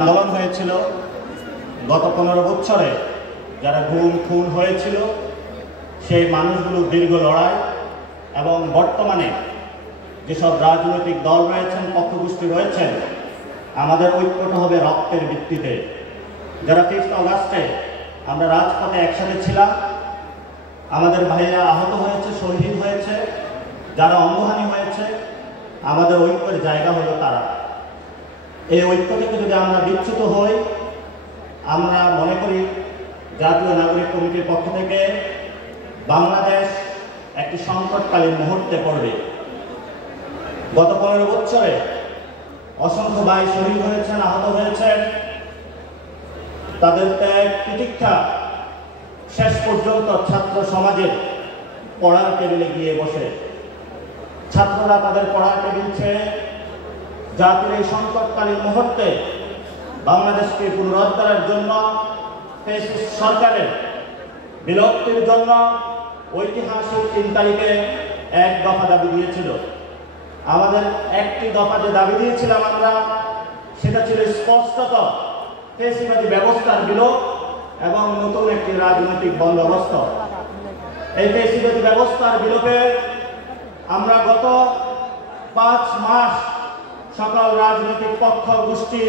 আন্দোলন হয়েছিল গত 15 বছরে যারা গুম খুন হয়েছিল সেই মানুষগুলোর দীর্ঘ লড়াই এবং বর্তমানে যেসব রাজনৈতিক দল রয়েছেন পক্ষগোষ্ঠী রয়েছেন আমাদের ঐক্যটা হবে রক্তের ভিত্তিতে। যারা 5 আগস্টে আমরা রাজপথে একসাথে ছিলাম, আমাদের ভাইরা আহত হয়েছে, শহীদ হয়েছে, যারা অঙ্গহানি হয়েছে, আমাদের ঐক্যের জায়গা হলো তারা। এই ঐক্য থেকে যদি আমরা বিচ্যুত হই, আমরা মনে করি জাতীয় নাগরিক কমিটির পক্ষ থেকে বাংলাদেশ একটি সংকটকালীন মুহূর্তে পড়বে। গত 15 বছরে অসংখ্য ভাই শহীদ হয়েছেন, আহত হয়েছেন, তাদের ত্যাগ তিতিক্ষা শেষ পর্যন্ত ছাত্র সমাজের পড়ার টেবিলে গিয়ে বসে। ছাত্ররা তাদের পড়ার টেবিল ছেড়ে জাতির এই সংকটকালীন মুহূর্তে বাংলাদেশকে পুনরুদ্ধারের জন্য সরকারের বিলুপ্তির জন্য ঐতিহাসিক 3 তারিখে এক দফা দাবি দিয়েছিল। আমাদের একটি দফা যে দাবি দিয়েছিলাম আমরা, সেটা ছিল স্পষ্টত ফ্যাসিবাদী ব্যবস্থার বিলোপ এবং নতুন একটি রাজনৈতিক বন্দোবস্ত। এই ফ্যাসিবাদী ব্যবস্থার বিলোপে আমরা গত 5 মাস সকল রাজনৈতিক পক্ষ গোষ্ঠী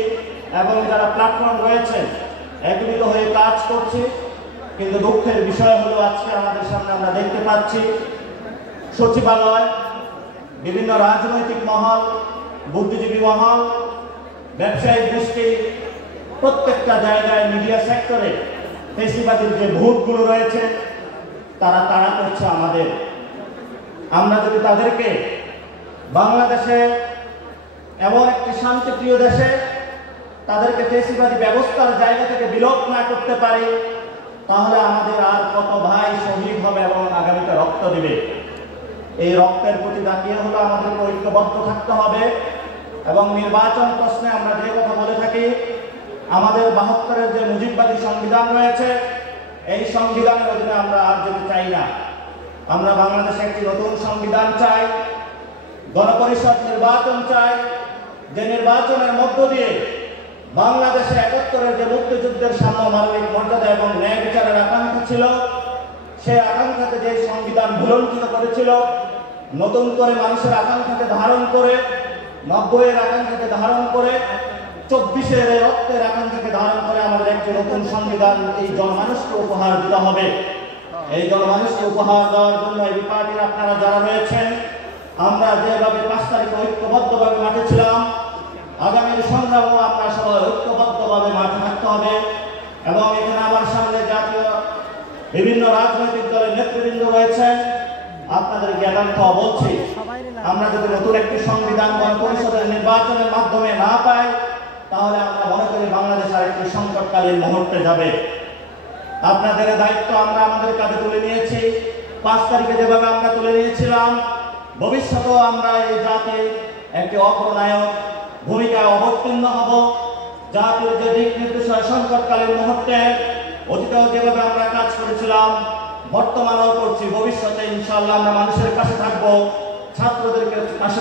এবং যারা প্ল্যাটফর্ম রয়েছে একত্রিত হয়ে কাজ করছি। কিন্তু দুঃখের বিষয় হলো আজকে আমাদের সামনে আমরা দেখতে পাচ্ছি সচিবালয়, বিভিন্ন রাজনৈতিক মহল, বুদ্ধিজীবী মহল, ব্যবসায়িক গোষ্ঠী, প্রত্যেকটা জায়গায় মিডিয়া সেক্টরে ফ্যাসিবাদীর যে ভূতগুলো রয়েছে তারা তাড়া করছে আমাদের। আমরা যদি তাদেরকে বাংলাদেশে এমন একটি শান্তিপ্রিয় দেশে তাদেরকে ফ্যাসিবাদী ব্যবস্থার জায়গা থেকে বিলোপ না করতে পারি, তাহলে আমাদের আর কত ভাই শহীদ হবে এবং আগামীতে রক্ত দিবে। এই রক্তের প্রতি তাকিয়ে হলো আমাদেরকে ঐক্যবদ্ধ থাকতে হবে। এবং নির্বাচন প্রশ্নে আমরা যে কথা বলে থাকি, আমাদের 72-এর যে মুজিববাদী সংবিধান রয়েছে, এই সংবিধানের অধীনে আমরা আর যেতে চাই না। আমরা বাংলাদেশে একটি নতুন সংবিধান চাই, গণপরিষদ নির্বাচন চাই, যে নির্বাচনের মধ্য দিয়ে বাংলাদেশে 71-এর যে মুক্তিযুদ্ধের সাম্য মানবিক মর্যাদা এবং ন্যায় বিচারের আকাঙ্ক্ষা ছিল, সেই আকাঙ্ক্ষাকে যে সংবিধান ভুলণ্ঠিত করেছিল, নতুন করে মানুষের আকাঙ্ক্ষাকে ধারণ করে, 90-এর আকাঙ্ক্ষাকে ধারণ করে, 24-এর রক্তের আকাঙ্ক্ষাকে ধারণ করে আমাদের একটি নতুন সংবিধান এই জনমানুষকে উপহার দিতে হবে। এই জনমানুষকে উপহার দেওয়ার জন্য এই পার্টির আপনারা যারা রয়েছেন, আমরা যেভাবে 5 তারিখে ঐক্যবদ্ধভাবে মাঠে ছিলাম, আগামীর সংগ্রামও আমরা সবাই ঐক্যবদ্ধভাবে মাঠে থাকতে হবে। এবং এখানে আমার সামনে জাতীয় বিভিন্ন রাজনৈতিক দলের নেতৃবৃন্দ রয়েছেন, আপনাদের জ্ঞাতার্থ বলছি, আমরা যদি নতুন একটি সংবিধান গণপরিষদের নির্বাচনের মাধ্যমে না পাই, তাহলে আমরা মনে করি বাংলাদেশ আর একটি সংকটকালীন মুহূর্তে যাবে। আপনাদের দায়িত্ব আমরা আমাদের কাঁধে তুলে নিয়েছি। 5 তারিখে যেভাবে আমরা তুলে নিয়েছিলাম, ভবিষ্যতেও আমরা এই জাতির একটি অগ্রনায়ক ভূমিকায় অবতীর্ণ হব। জাতির যে দিক নির্দেশনা সংকটকালীন মুহূর্তে অতীতেও যেভাবে আমরা কাজ করেছিলাম, বর্তমানেও করছি, ভবিষ্যতে ইনশাআল্লাহ আমরা মানুষের কাছে থাকবো, ছাত্রদেরকে পাশে